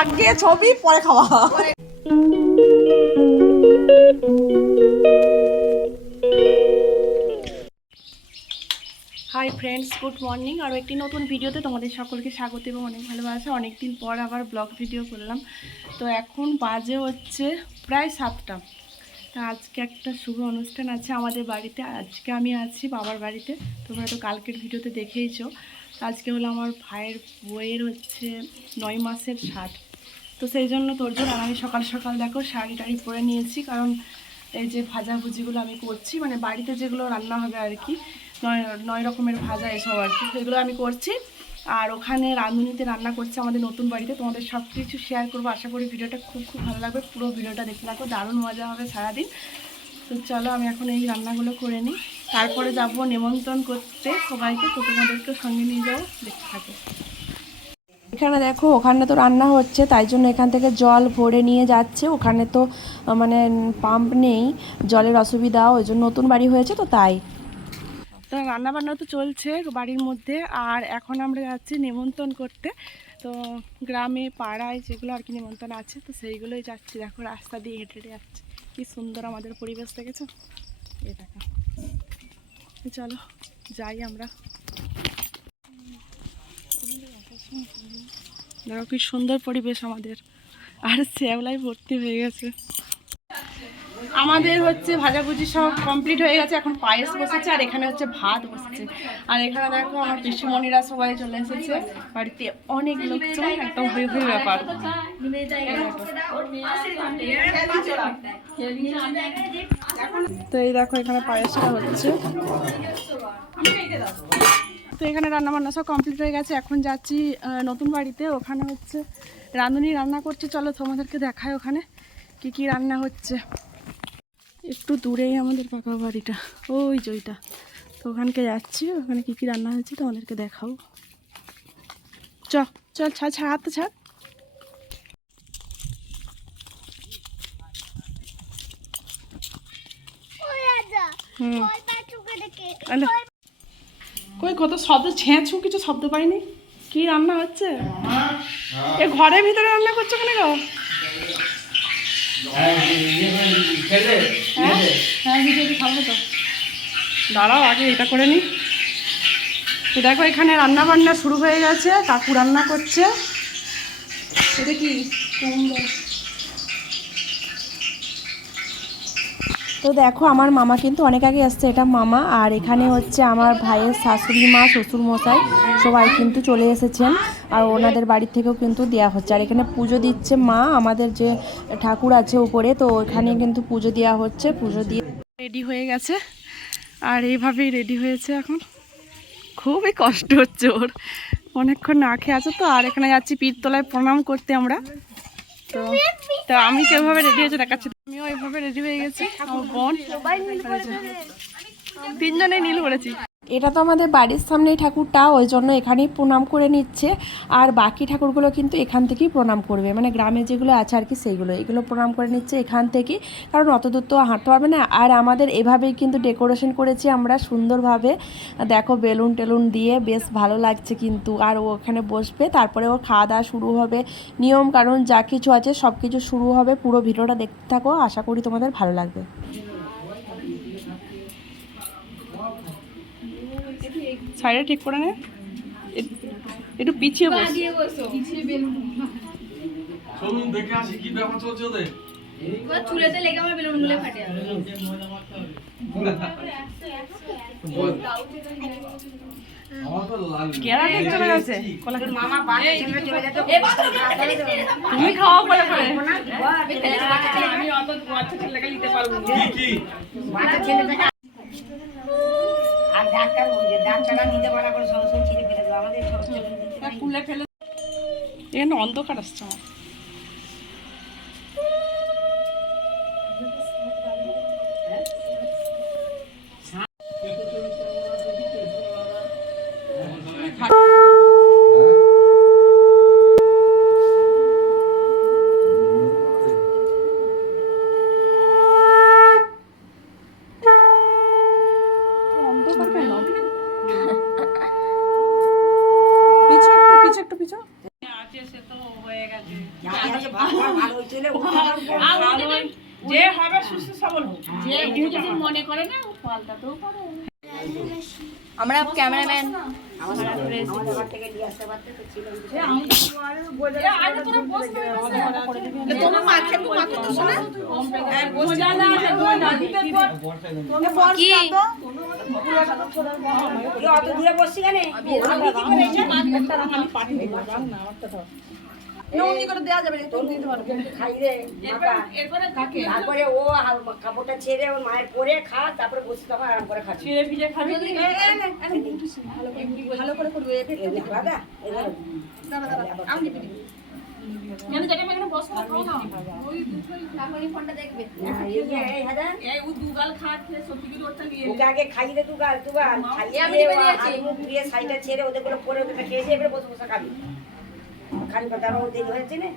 আগে ছবি, পরে খাওয়া। হাই ফ্রেন্ডস গুড মর্নিং আরও একটি নতুন ভিডিওতে তোমাদের সকলকে স্বাগত এবং অনেক ভালোবাসা। অনেক দিন পর আবার ব্লগ ভিডিও করলাম। তো এখন বাজে হচ্ছে প্রায় সাতটা। তা আজকে একটা শুভ অনুষ্ঠান আছে আমাদের বাড়িতে। আজকে আমি আছি বাবার বাড়িতে। তোমরা তো কালকের ভিডিওতে দেখেইছো। আজকে হলো আমার ভাইয়ের বইয়ের হচ্ছে নয় মাসের ষাট। তো সেই জন্য তোর জন্য আমি সকাল সকাল দেখো শাড়ি টাড়ি পরে নিয়েছি, কারণ এই যে ভাজাভুজিগুলো আমি করছি মানে বাড়িতে যেগুলো রান্না হবে আর কি, নয় নয় রকমের ভাজা এসব আর কি, সেগুলো আমি করছি। আর ওখানে রাঁধুনিতে রান্না করছে আমাদের নতুন বাড়িতে, তোমাদের সব কিছু শেয়ার করব। আশা করি ভিডিওটা খুব খুব ভালো লাগবে, পুরো ভিডিওটা দেখতে থাকো, দারুণ মজা হবে সারাদিন। তো চলো আমি এখন এই রান্নাগুলো করে নিই। তারপরে যাব নেমন্ত্রণ করতে। সবাইকে তো তোমাদেরকে সঙ্গে নিয়ে যাব দেখতে থাকো। এখানে দেখো ওখানে তো রান্না হচ্ছে তাই জন্য এখান থেকে জল ভরে নিয়ে যাচ্ছে। ওখানে তো মানে পাম্প নেই জলের অসুবিধা ওই জন্য নতুন বাড়ি হয়েছে তো তাই। তো রান্না বান্না তো চলছে বাড়ির মধ্যে আর এখন আমরা যাচ্ছি নিমন্ত্রণ করতে। তো গ্রামে পাড়ায় যেগুলো আর কি নিমন্ত্রণ আছে তো সেইগুলোই যাচ্ছি। দেখো রাস্তা দিয়ে হেঁটে হেঁটে যাচ্ছে। কি সুন্দর আমাদের পরিবেশ দেখেছ? দেখো। তো চলো যাই আমরা। দেখো কি সুন্দর পরিবেশ আমাদের। আর শ্যাওলাই ভর্তি হয়ে গেছে। আমাদের হচ্ছে ভাজাভুজি সব কমপ্লিট হয়ে গেছে এখন পায়েস বসেছে আর এখানে হচ্ছে ভাত বসেছে। আর এখানে দেখো আমার পিসিমণিরা সবাই চলে এসেছে। বাড়িতে অনেক লোকজন একদম হই হই ব্যাপার। তো এই দেখো এখানে পায়েসটা হচ্ছে। তো এখানে রান্না বান্না সব কমপ্লিট হয়ে গেছে। এখন যাচ্ছি নতুন বাড়িতে। ওখানে হচ্ছে রাঁধুনি রান্না করছে। চলো তোমাদেরকে দেখায় ওখানে কি কি রান্না হচ্ছে। একটু দূরেই আমাদের পাকা বাড়িটা। ওই যে ওইটা। তো ওখানকে যাচ্ছি। ওখানে কি কি রান্না হয়েছে তোমাদেরকে দেখাও। চ চল ছাড় ছাড়, হাত ছাড়। কই, কত শব্দ, ছেঁচু কিছু শব্দ পাইনি? কি রান্না হচ্ছে? এ ঘরের ভিতরে রান্না করছ কেন গো? হ্যাঁ? হ্যাঁ দাঁড়াও, আগে এটা করে নি। দেখো, এখানে রান্না বান্না শুরু হয়ে গেছে, কাকু রান্না করছে। এটা কি? কুমড়ো। তো দেখো, আমার মামা কিন্তু অনেক আগে আসছে, এটা মামা। আর এখানে হচ্ছে আমার ভাইয়ের শাশুড়ি মা শ্বশুর মশাই সবাই কিন্তু চলে এসেছেন। আর ওনাদের বাড়ি থেকেও কিন্তু দেওয়া হচ্ছে। আর এখানে পুজো দিচ্ছে মা, আমাদের যে ঠাকুর আছে উপরে, তো এখানে কিন্তু পুজো দেওয়া হচ্ছে, পুজো দিয়ে রেডি হয়ে গেছে। আর এইভাবেই রেডি হয়েছে এখন। খুবই কষ্ট হচ্ছে ওর। অনেকক্ষণ না খেয়ে আছে তো, আর এখানে যাচ্ছি পীরতলায় প্রণাম করতে আমরা। তো তো আমি কীভাবে রেডি হয়েছে দেখাচ্ছি। আমিও এইভাবে রেডি হয়ে গেছি আমার বোন। তিনজনে নীল করেছি। এটা তো আমাদের বাড়ির সামনেই ঠাকুরটা, ওই জন্য এখানেই প্রণাম করে নিচ্ছে। আর বাকি ঠাকুরগুলো কিন্তু এখান থেকেই প্রণাম করবে। মানে গ্রামে যেগুলো আছে আর কি সেইগুলো, এগুলো প্রণাম করে নিচ্ছে এখান থেকে কারণ অত দূর তো হাঁটতে পারবে না। আর আমাদের এভাবেই কিন্তু ডেকোরেশন করেছি আমরা সুন্দরভাবে। দেখো বেলুন টেলুন দিয়ে বেশ ভালো লাগছে কিন্তু। আর ও ওখানে বসবে, তারপরে ওর খাওয়া দাওয়া শুরু হবে। নিয়ম কারণ যা কিছু আছে সব কিছু শুরু হবে। পুরো ভিডিওটা দেখতে থাকো, আশা করি তোমাদের ভালো লাগবে। সাইডে ঠিক করে নে। একটু পিছিয়ে বস। চলুন দেখে আসি কি ব্যাপার চলছে ওদের। চুলেতে লেগে আমার বেলুনগুলো ফাটে যাবে। আমার তো লাল কেরা ঠিক চলে গেছে কলা খেতে। এবার তো তুমি খাওয়া করে করে কি কি আর করে ফেলে দেবো। আমাদের এখানে অন্ধকার আসছে আমার। যে হবে সুস্থ সবল যে যদি মনে করে না পাল্টাতেও পারে। আমরা ক্যামেরাম্যান। নিয়ে খাই রে তারপরে ও কাপড়টা ছেড়ে ওর মায়ের পরে খা তারপরে বসে তখন আরাম করে খাচ্ছি দাদা তারপরে ফোনটা দেখবে। ওকে আগে খাইয়ে দে দুগাল দুগাল খাইয়ে আমি দিয়ে সাইডটা ছেড়ে ওদেরগুলো পরে খেয়েছে এবারে বসে বসে খাবি। খালি কথা ও দেরি হয়েছে না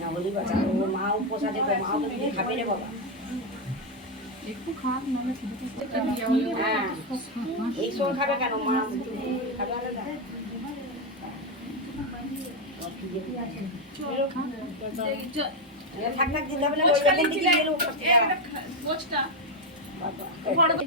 না বলি বাচ্চা মা উপোস আছে মা খাবে রে বাবা হ্যাঁ এই সময় খাবে কেন মা খাবে আলাদা থাক থাক দিতে হবে না ওই রকম দিকে গেলে উপর থেকে আর- বাবা। আমরা তো কি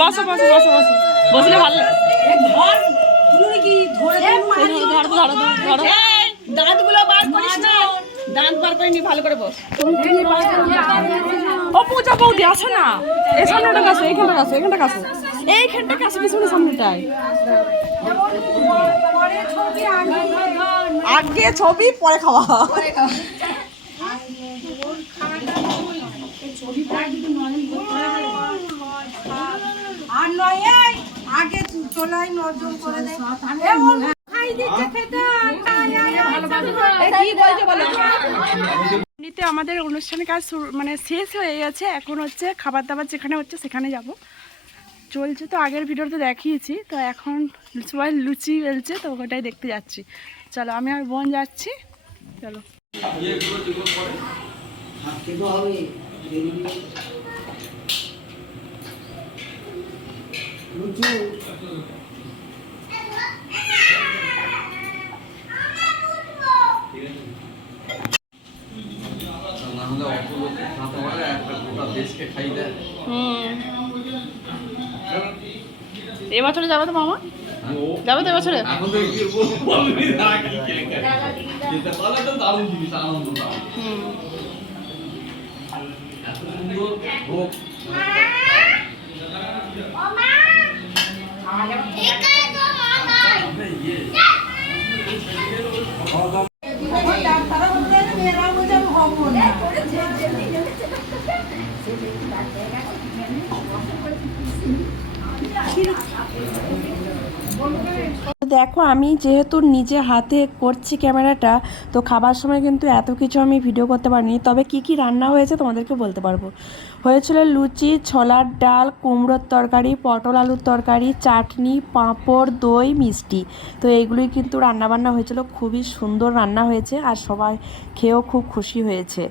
বসো বসো বসো বসো। বসলে ভালো দাঁতগুলো বার করিস না দাঁত বার করিনি ভালো করে বস ও পূজা বৌদি আসো না? এই সামনেটা কাছো এইখানটা কাছো। এইখানটা এইখানটা কাছো, পিছনে সামনেটাই আগে ছবি, পরে খাওয়া। আর নয় এই, আগে চলাই করে দেয় এমনিতে আমাদের অনুষ্ঠানের কাজ শুরু- মানে শেষ হয়ে গেছে। এখন হচ্ছে খাবার দাবার যেখানে হচ্ছে সেখানে যাব। চলছে তো আগের ভিডিওতে দেখিয়েছি। তো এখন সবাই লুচি বেলছে তো ওটাই দেখতে যাচ্ছি। চলো আমি আর বোন যাচ্ছি। চলো ইয়েগুলো যেগুলো পরে না হলে অত লোক খাতে পারে একটা গোটা দেশকে খাই দেয় হুম। এবছরে যাবে তো মামা? যাবে তো এবছরে তো কি বলব বলবি না কি কে যেতে পারলে তো দারুণ জিনিস আনন্দ দারুণ হুম এত সুন্দর ভোগ ডাক্তাররা বলছে, মেয়েরা বলছে, আমি হব না। দেখো, আমি যেহেতু নিজে হাতে করছি ক্যামেরাটা, তো খাবার সময় কিন্তু এত কিছু আমি ভিডিও করতে পারিনি। তবে কি কি রান্না হয়েছে তোমাদেরকে বলতে পারব। হয়েছিল লুচি, ছোলার ডাল, কুমড়োর তরকারি, পটল আলুর তরকারি, চাটনি, পাঁপড়, দই, মিষ্টি। তো এইগুলোই কিন্তু রান্নাবান্না হয়েছিল। খুবই সুন্দর রান্না হয়েছে আর সবাই খেয়েও খুব খুশি হয়েছে।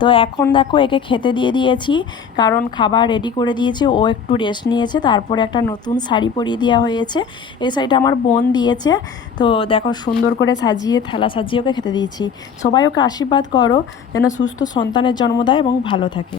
তো এখন দেখো, একে খেতে দিয়ে দিয়েছি, কারণ খাবার রেডি করে দিয়েছি। ও একটু রেস্ট নিয়েছে, তারপরে একটা নতুন শাড়ি পরিয়ে দেওয়া হয়েছে। এই শাড়িটা আমার বোন দিয়েছে। তো দেখো সুন্দর করে সাজিয়ে, থালা সাজিয়ে ওকে খেতে দিয়েছি। সবাই ওকে আশীর্বাদ করো, যেন সুস্থ সন্তানের জন্ম দেয় এবং ভালো থাকে।